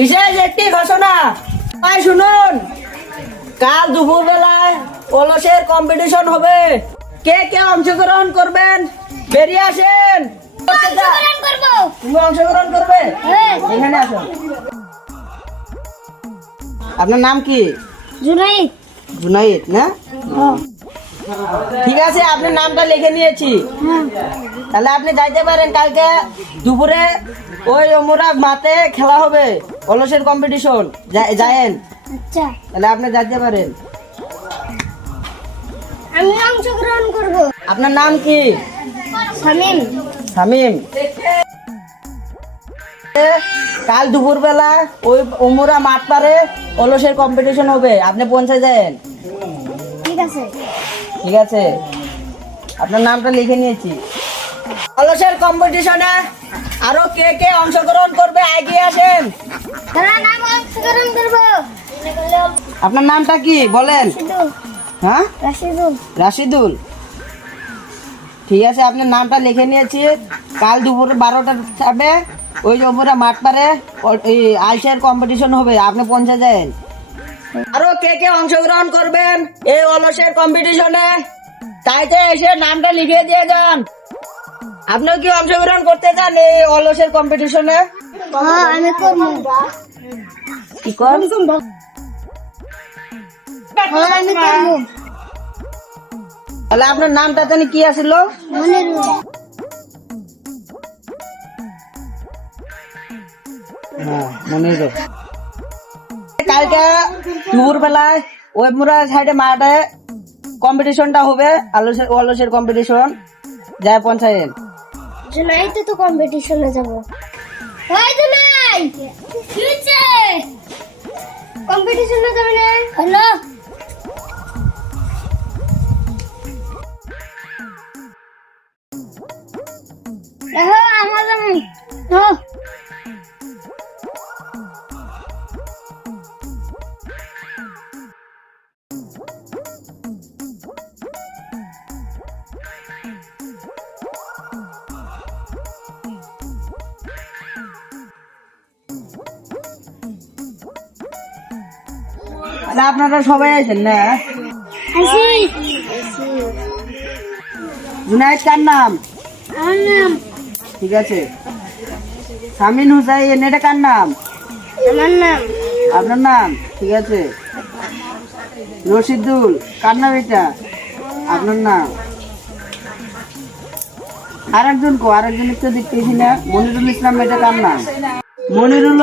বিশেষ একটি ঘোষণা, তাই শুনুন, কাল দুপুর বেলায় অলসের কম্পিটিশন হবে। কে কে অংশগ্রহণ করবেন বেরিয়ে আসেন। তুমি অংশগ্রহণ করবে? এখানে আসো। আপনার নাম কি? জুনাইদ। জুনাইদ না? ঠিক আছে, আপনার নামটা লিখে নিয়েছি। তাহলে আপনি যাইতে পারেন। কালকে দুপুরে ওই ওমরা মাঠে খেলা হবে, অলসের কম্পিটিশন। যায়েন, আচ্ছা, তাহলে আপনি যাইতে পারেন। আমি অংশগ্রহণ করব। আপনার নাম কি? শামিম। শামিম। কাল দুপুর বেলা ওই ওমরা মাঠ পারে অলসের কম্পিটিশন হবে, আপনি পৌঁছে যান। ঠিক আছে। ঠিক আছে, আপনার নামটা লিখে নিয়েছি। অলসের কম্পিটিশনে আরো কে কে অংশগ্রহণ করবে এগিয়ে আসেন। দাঁড়ান, আমি অংশগ্রহণ করব। আপনার নামটা কি বলেন? রাশিদুল। হ্যাঁ, রাশিদুল। রাশিদুল। ঠিক আছে, আপনার নামটা লিখে নিয়েছি। কাল দুপুর 12টার যাবে ওই ওপরে মাঠ পারে আইসের কম্পিটিশন হবে, আপনি পৌঁছে যান। আরো কে কে অংশগ্রহণ করবেন এই অলসের কম্পিটিশনে তাইতে এসে নামটা লিখে দিয়ে যান। আপনিও কি অংশগ্রহণ করতে চান এই অলসের কম্পিটিশনে? হ্যাঁ, আমি করব। কি কর? হ্যাঁ, আমি করব। তাহলে আপনার নামটা জানি কি আসিল? মনিরুল। মনিরুল। কালকে দুপুর বেলায় ওই মুরা সাইডে মাঠে কম্পিটিশনটা হবে, অলসের কম্পিটিশন। যায় পঞ্চায়েত। জুনাইদ তো কম্পিটিশনে যাব। ওই জুনাইদ, কি হচ্ছে? কম্পিটিশনে যাবে না? হ্যালো। দেখো আমার জানি। হ্যাঁ। তাহলে আপনারা সবাই আছেন না? আসি। জুনাইদ কার নাম? আমার নাম। ঠিক আছে। সামিন হুসাইন এটা কার নাম? আমার নাম। আপনার নাম? ঠিক আছে। রশিদুল কার নাম এটা? আপনার নাম। আরেকজন আরেকজন তো দেখতেছি না। মনিরুল ইসলাম এটা কার নাম? মনিরুল